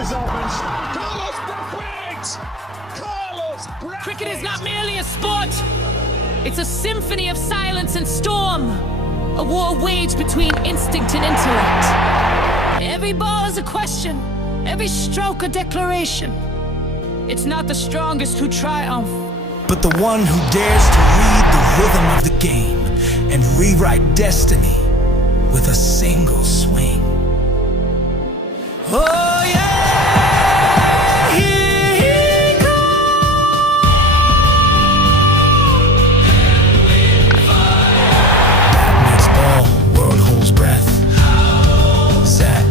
is opens. Cricket is not merely a sport. It's a symphony of silence and storm. A war waged between instinct and intellect. Every ball is a question. Every stroke a declaration. It's not the strongest who triumph, but the one who dares to read the rhythm of the game and rewrite destiny with a single swing. Oh yeah, here he comes. Batman's ball, world holds breath. Zach,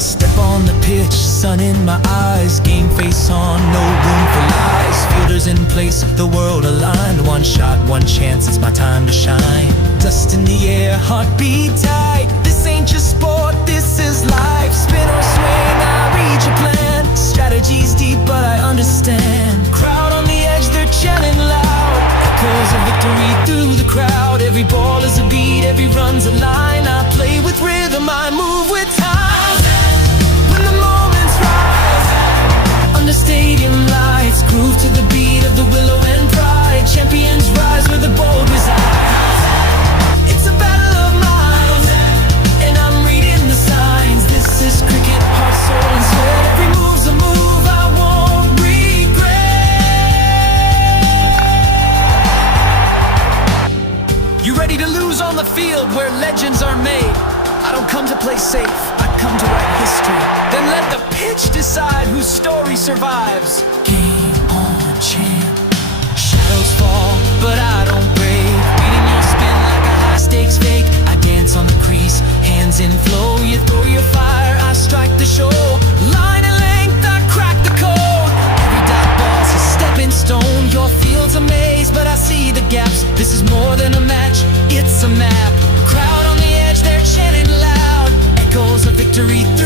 step on the pitch, sun in my eyes, game face on, no room for lies. Fielders in place, the world aligned. One shot, one chance, it's my time to shine. Dust in the air, heartbeat tight. This ain't just sport, this is life. Spin or swing, I read your plan. Strategy's deep, but I understand. Crowd on the edge, they're chanting loud. Echoes of victory through the crowd. Every ball is a beat, every run's a line. I play with rhythm, I move with time. When the moments rise under stadium lights, groove to the beat of the willow and pride. Champions rise where the bold reside. It's a battle of minds, and I'm reading the signs. This is cricket, heart, soul, and sweat. Every move's a move I won't regret. You ready to lose on the field where legends are made? I don't come to play safe, I come to write history. Then let the pitch decide whose story survives. Game on, champ. Shadows fall, but I don't break. Beating your spin like a high-stakes fake. I dance on the crease, hands in flow. You throw your fire, I strike the show. Line and length, I crack the code. Every dot ball's a stepping stone. Your field's a maze, but I see the gaps. This is more than a match, it's a map. Crowd on the edge, they're chanting loud. Echoes of victory through